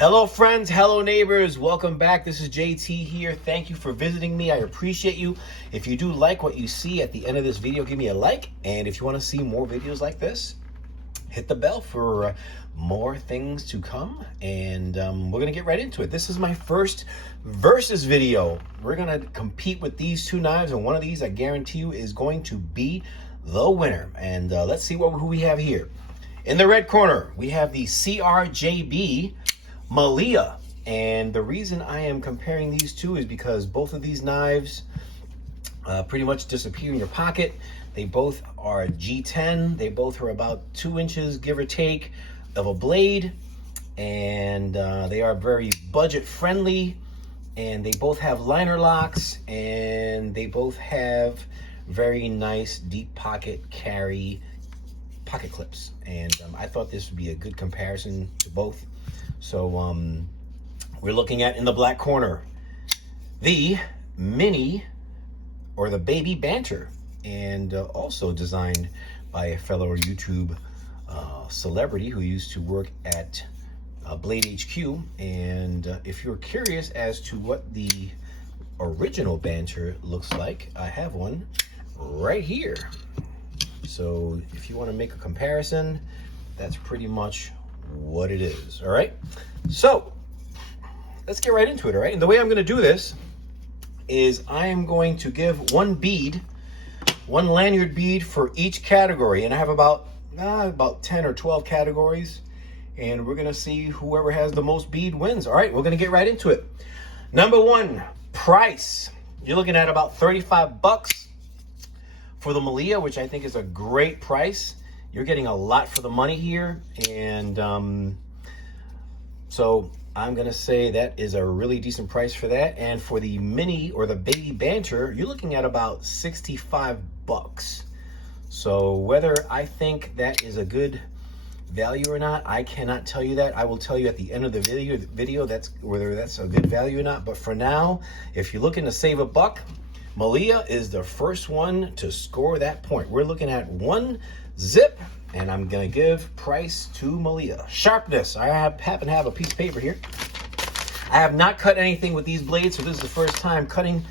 Hello friends, hello neighbors, welcome back. This is JT here. Thank you for visiting me. I appreciate you. If you do like what you see at the end of this video, give me a like. And if you want to see more videos like this, hit the bell for more things to come. And we're going to get right into it. This is my first versus video. We're going to compete with these two knives, and one of these I guarantee you is going to be the winner. And let's see who we have here. In the red corner, we have the Crjb Maileah, and the reason I am comparing these two is because both of these knives pretty much disappear in your pocket. They both are G10. They both are about 2 inches, give or take, of a blade, and they are very budget friendly, and they both have liner locks, and they both have very nice deep pocket carry pocket clips. And I thought this would be a good comparison to both. So we're looking at, in the black corner, the mini, or the baby Banter, and also designed by a fellow YouTube celebrity who used to work at Blade HQ. And if you're curious as to what the original Banter looks like, I have one right here. So if you want to make a comparison, that's pretty much what it is. All right, so let's get right into it. All right, and the way I'm going to do this is I am going to give one lanyard bead for each category, and I have about 10 or 12 categories, and we're going to see whoever has the most bead wins. All right, we're going to get right into it. Number one, price. You're looking at about 35 bucks for the Maileah, which I think is a great price. You're getting a lot for the money here, and so I'm gonna say that is a really decent price for that. And for the mini, or the baby Banter, you're looking at about 65 bucks. So whether I think that is a good value or not, I cannot tell you that. I will tell you at the end of the video that's whether that's a good value or not. But for now, if you're looking to save a buck, Maileah is the first one to score that point. We're looking at 1 zip, and I'm gonna give price to Maileah. Sharpness. I happen to have a piece of paper here. I have not cut anything with these blades, so this is the first time cutting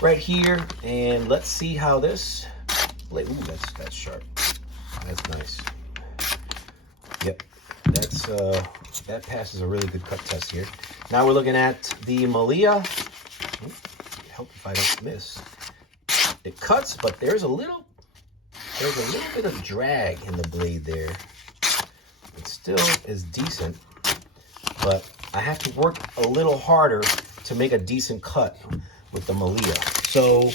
right here. And let's see how this blade. Ooh, that's sharp. That's nice. Yep, that passes a really good cut test here. Now we're looking at the Maileah. Help if I don't miss. It cuts, but there's a little bit of drag in the blade there. It still is decent, but I have to work a little harder to make a decent cut with the Maileah. So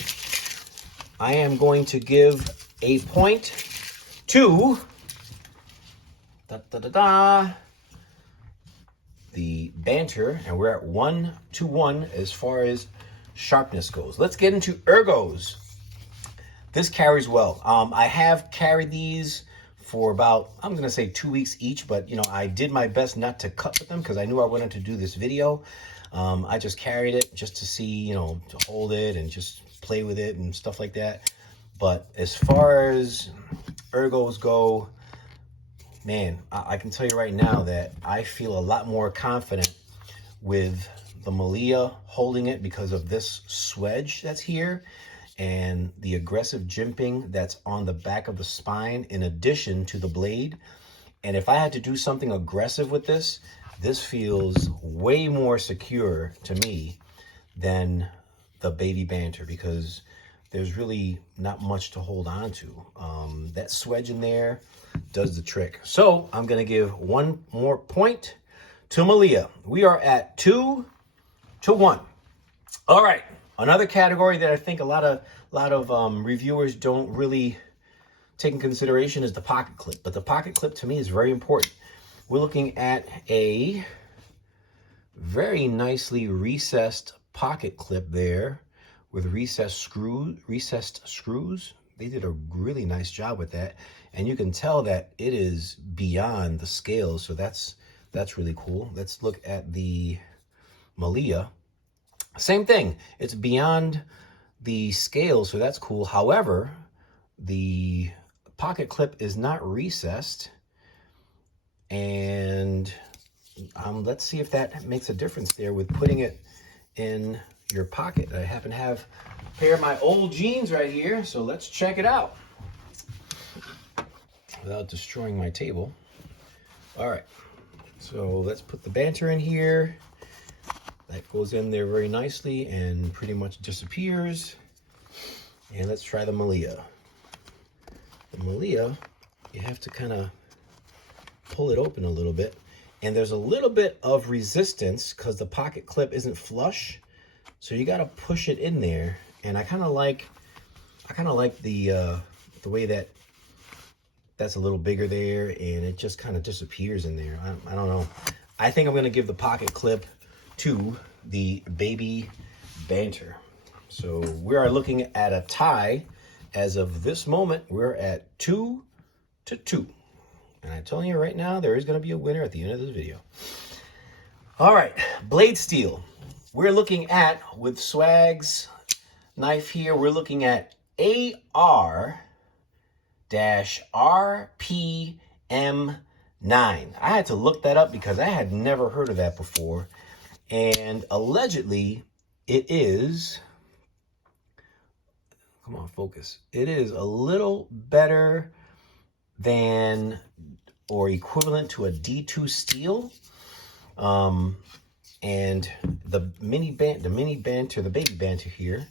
I am going to give a point to the Banter, and we're at 1-1 as far as sharpness goes. Let's get into ergos. This carries well. I have carried these for about, I'm going to say 2 weeks each, but you know, I did my best not to cut with them because I knew I wanted to do this video. I just carried it just to see, you know, to hold it and just play with it and stuff like that. But as far as ergos go, man, I can tell you right now that I feel a lot more confident with the Maileah holding it because of this swedge that's here and the aggressive jimping that's on the back of the spine in addition to the blade. And if I had to do something aggressive with this, this feels way more secure to me than the baby Banter, because there's really not much to hold on to. That swedge in there does the trick. So I'm gonna give one more point to Maileah. We are at 2-1. All right, another category that I think a lot of reviewers don't really take in consideration is the pocket clip. But the pocket clip to me is very important. We're looking at a very nicely recessed pocket clip there with recessed screws. They did a really nice job with that, and you can tell that it is beyond the scales. So that's really cool. Let's look at the Maileah. Same thing. It's beyond the scale, so that's cool. However, the pocket clip is not recessed, and let's see if that makes a difference there with putting it in your pocket. I happen to have a pair of my old jeans right here, so let's check it out without destroying my table. All right, so let's put the Banter in here. That goes in there very nicely and pretty much disappears. And let's try the Maileah. The Maileah, you have to kind of pull it open a little bit. And there's a little bit of resistance because the pocket clip isn't flush. So you got to push it in there. And I kind of like the way that's a little bigger there, and it just kind of disappears in there. I don't know. I think I'm going to give the pocket clip to the baby Banter. So we are looking at a tie. As of this moment, we're at 2-2. And I'm telling you right now, there is going to be a winner at the end of this video. All right, blade steel. We're looking at, with Swag's knife here, we're looking at AR-RPM9. I had to look that up because I had never heard of that before. And allegedly, it is, come on, focus. It is a little better than or equivalent to a D2 steel. And the mini Banter, the baby Banter here,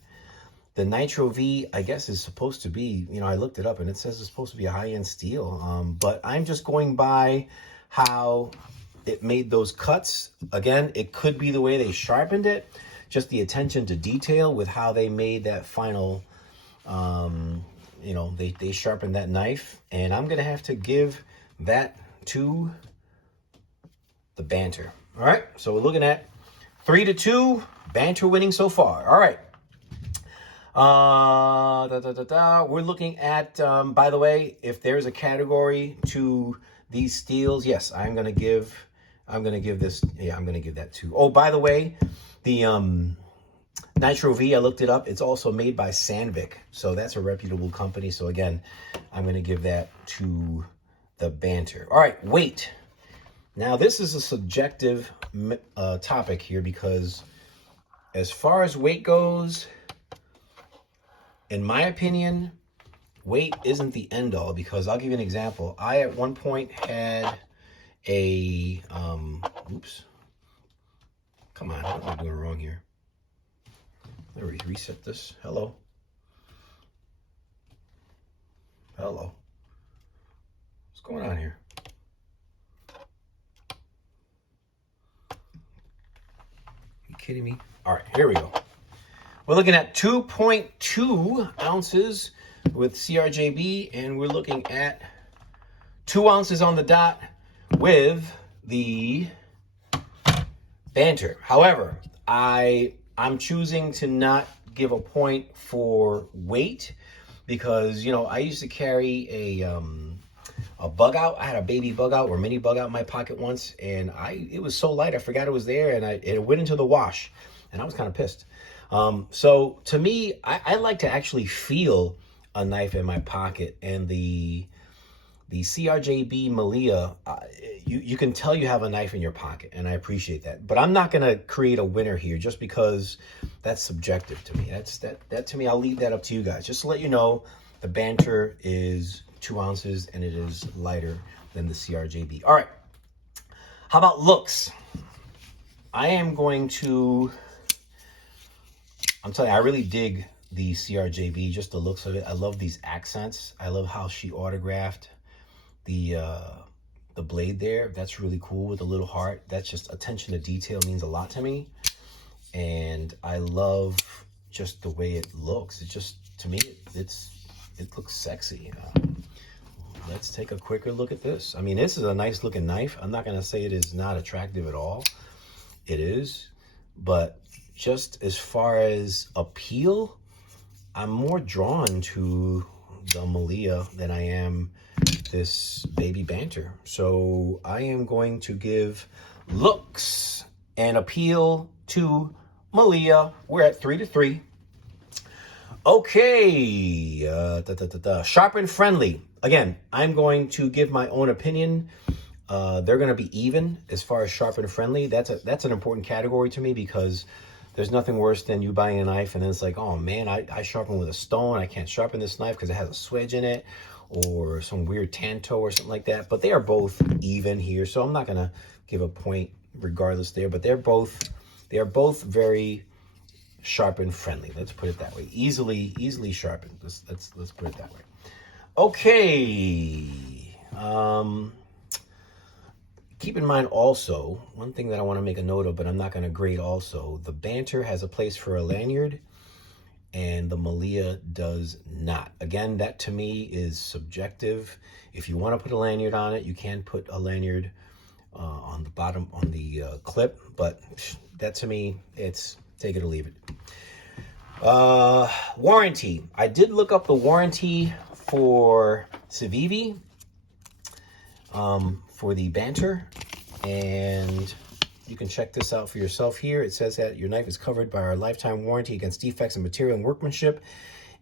the Nitro V, I guess, is supposed to be, you know, I looked it up and it says it's supposed to be a high-end steel. But I'm just going by how it made those cuts. Again, it could be the way they sharpened it, just the attention to detail with how they made that final, you know, they sharpened that knife. And I'm going to have to give that to the Banter. All right, so we're looking at 3-2, Banter winning so far. All right. We're looking at, by the way, if there's a category to these steels, yes, I'm going to give this, yeah, I'm going to give that to. Oh, by the way, the Nitro V, I looked it up. It's also made by Sandvik, so that's a reputable company. So again, I'm going to give that to the Banter. All right, weight. Now, this is a subjective topic here because as far as weight goes, in my opinion, weight isn't the end all, because I'll give you an example. I at one point had a, oops, come on, what am I doing wrong here? Let me reset this. Hello. Hello. What's going on here? You kidding me? All right, here we go. We're looking at 2.2 ounces with CRJB, and we're looking at 2 ounces on the dot with the Banter. However, I'm choosing to not give a point for weight because, you know, I used to carry a bug out. I had a baby bug out or mini bug out in my pocket once, and it was so light I forgot it was there, and it went into the wash, and I was kind of pissed. So to me, I like to actually feel a knife in my pocket, and the CRJB Maileah, you can tell you have a knife in your pocket, and I appreciate that. But I'm not going to create a winner here just because that's subjective to me. That to me, I'll leave that up to you guys. Just to let you know, the Banter is 2 ounces, and it is lighter than the CRJB. All right. How about looks? I am going to... I'm telling you, I really dig the CRJB, just the looks of it. I love these accents. I love how she autographed the blade there. That's really cool with the little heart. That's just attention to detail means a lot to me. And I love just the way it looks. It just, to me, it looks sexy. Let's take a quicker look at this. I mean, this is a nice looking knife. I'm not going to say it is not attractive at all. It is, but just as far as appeal, I'm more drawn to the Maileah than I am this baby Banter. So I am going to give looks and appeal to Maileah. We're at 3-3. Okay, sharp and friendly. Again, I'm going to give my own opinion. they're going to be even as far as sharp and friendly. That's an important category to me, because there's nothing worse than you buying a knife and then it's like, oh man, I sharpen with a stone. I can't sharpen this knife because it has a swedge in it or some weird tanto or something like that. But they are both even here, so I'm not going to give a point regardless there. But they are both very sharp and friendly. Let's put it that way. Easily sharpened. Let's put it that way. Okay. Keep in mind also, one thing that I want to make a note of, but I'm not going to grade also, the Banter has a place for a lanyard and the Maileah does not. Again, that to me is subjective. If you want to put a lanyard on it, you can put a lanyard on the bottom, on the clip, but that to me, it's take it or leave it. Warranty. I did look up the warranty for Civivi. For the Banter, and you can check this out for yourself here. It says that your knife is covered by our lifetime warranty against defects in material and workmanship,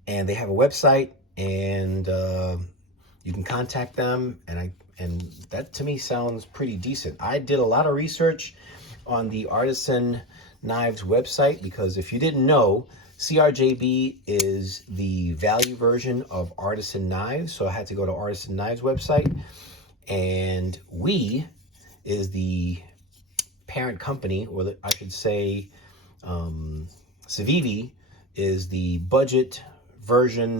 and they have a website, and you can contact them, and that to me sounds pretty decent. I did a lot of research on the Artisan Knives website, because if you didn't know, CRJB is the value version of Artisan Knives, so I had to go to Artisan Knives website. And We is the parent company, or I should say Civivi is the budget version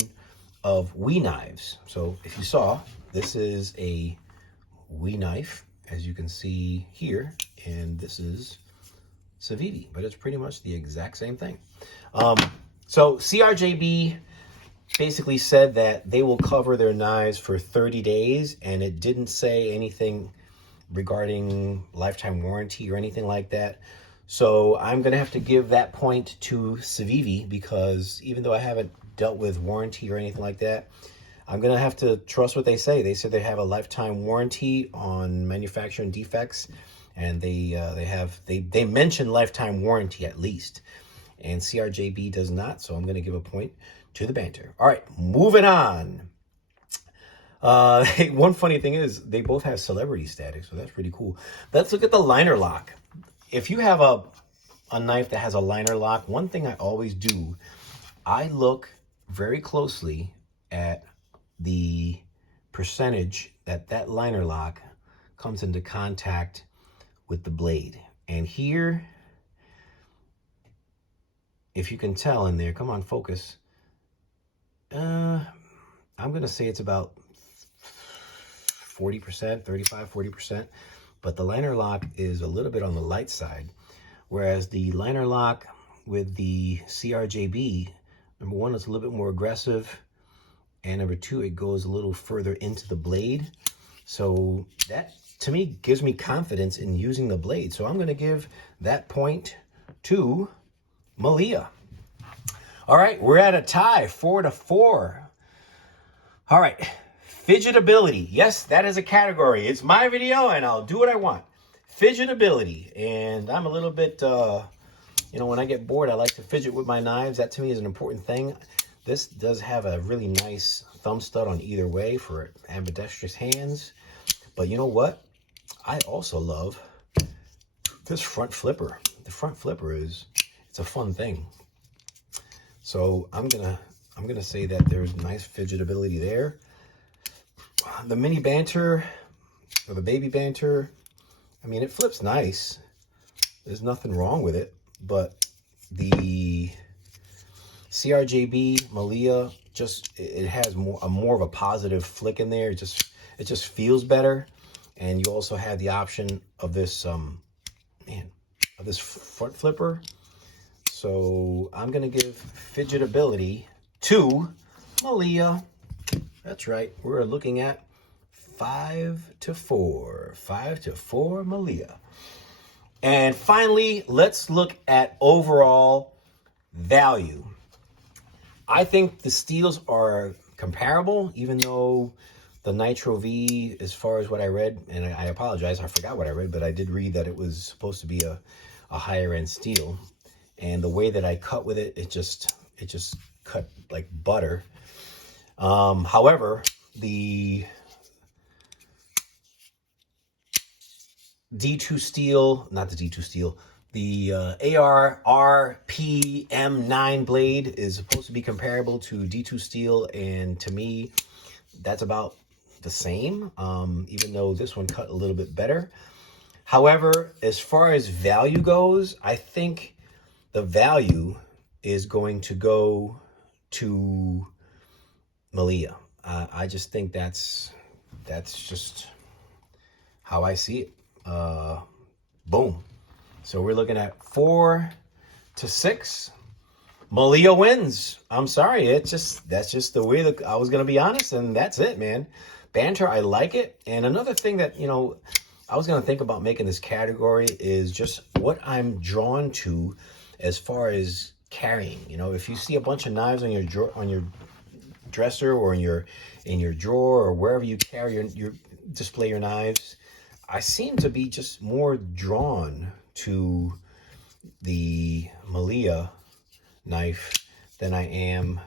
of We Knives. So if you saw, this is a We knife, as you can see here, and this is Civivi, but it's pretty much the exact same thing. So CRJB basically said that they will cover their knives for 30 days, and it didn't say anything regarding lifetime warranty or anything like that. So I'm going to have to give that point to Civivi, because even though I haven't dealt with warranty or anything like that, I'm going to have to trust what they say. They said they have a lifetime warranty on manufacturing defects, and they mention lifetime warranty at least, and CRJB does not. So I'm going to give a point to the Banter. All right, moving on. One funny thing is they both have celebrity status, so that's pretty cool. Let's look at the liner lock. If you have a knife that has a liner lock, one thing I always do, I look very closely at the percentage that liner lock comes into contact with the blade. And here, if you can tell in there, come on, focus. I'm going to say it's about 40%, 35-40%, but the liner lock is a little bit on the light side, whereas the liner lock with the CRJB, number one, it's a little bit more aggressive, and number two, it goes a little further into the blade. So that, to me, gives me confidence in using the blade. So I'm going to give that point to Maileah. All right, we're at a tie, 4-4. All right, Fidget Ability. Yes, that is a category. It's my video, and I'll do what I want. Fidget Ability. And I'm a little bit, when I get bored, I like to fidget with my knives. That, to me, is an important thing. This does have a really nice thumb stud on either way for ambidextrous hands. But you know what? I also love this front flipper. The front flipper it's a fun thing. So I'm gonna say that there's nice fidget ability there. The mini Banter, or the baby Banter, I mean, it flips nice. There's nothing wrong with it, but the CRJB Maileah, it has more of a positive flick in there. It just feels better. And you also have the option of this this front flipper. So I'm gonna give Fidget Ability to Maileah. That's right. We're looking at 5-4. 5-4 Maileah. And finally, let's look at overall value. I think the steels are comparable, even though the Nitro V, as far as what I read, and I apologize, I forgot what I read, but I did read that it was supposed to be a higher end steel. And the way that I cut with it, it just cut like butter. However, the D2 steel, not the D2 steel, the AR RPM9 blade is supposed to be comparable to D2 steel, and to me, that's about the same, even though this one cut a little bit better. However, as far as value goes, I think the value is going to go to Maileah. I just think that's just how I see it. Boom. So we're looking at 4 to 6. Maileah wins. I'm sorry. That's just the way that I was going to be honest. And that's it, man. Banter, I like it. And another thing that, you know, I was going to think about making this category is just what I'm drawn to as far as carrying. You know, if you see a bunch of knives on your dresser or in your drawer or wherever you carry your display your knives, I seem to be just more drawn to the Maileah knife than I am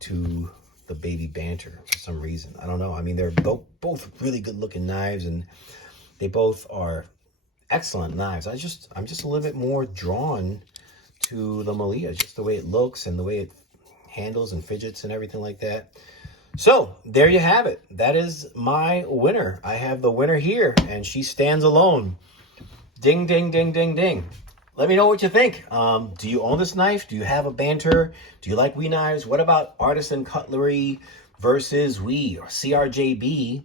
to the baby Banter for some reason. I don't know. I mean, they're both really good looking knives, and they both are excellent knives. I'm just a little bit more drawn to the Maileah, just the way it looks and the way it handles and fidgets and everything like that. So there you have it. That is my winner. I have the winner here, and she stands alone. Ding, ding, ding, ding, ding. Let me know what you think. Do you own this knife? Do you have a Banter? Do you like WE knives? What about Artisan Cutlery versus WE, or CRJB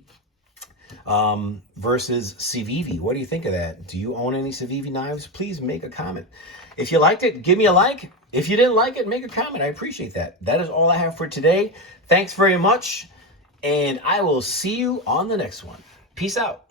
versus Civivi? What do you think of that? Do you own any Civivi knives? Please make a comment. If you liked it, give me a like. If you didn't like it, make a comment. I appreciate that. That is all I have for today. Thanks very much, and I will see you on the next one. Peace out.